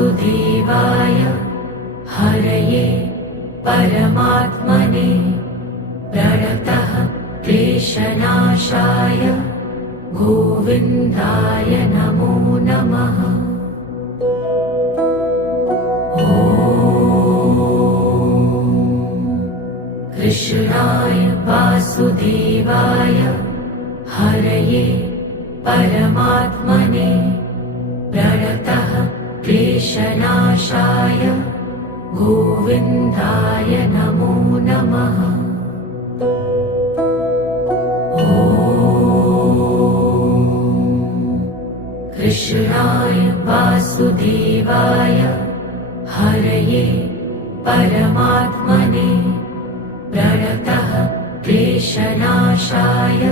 वासुदेवाय हरये परमात्मने प्रणतः क्लेशनाशाय गोविन्दाय नमो नमः। कृष्णाय वासुदेवाय हरये परमात्मने प्रणतः क्लेशनाशाय गोविन्दाय नमो नमः। कृष्णाय वासुदेवाय हरये परमात्मने प्रणतः क्लेशनाशाय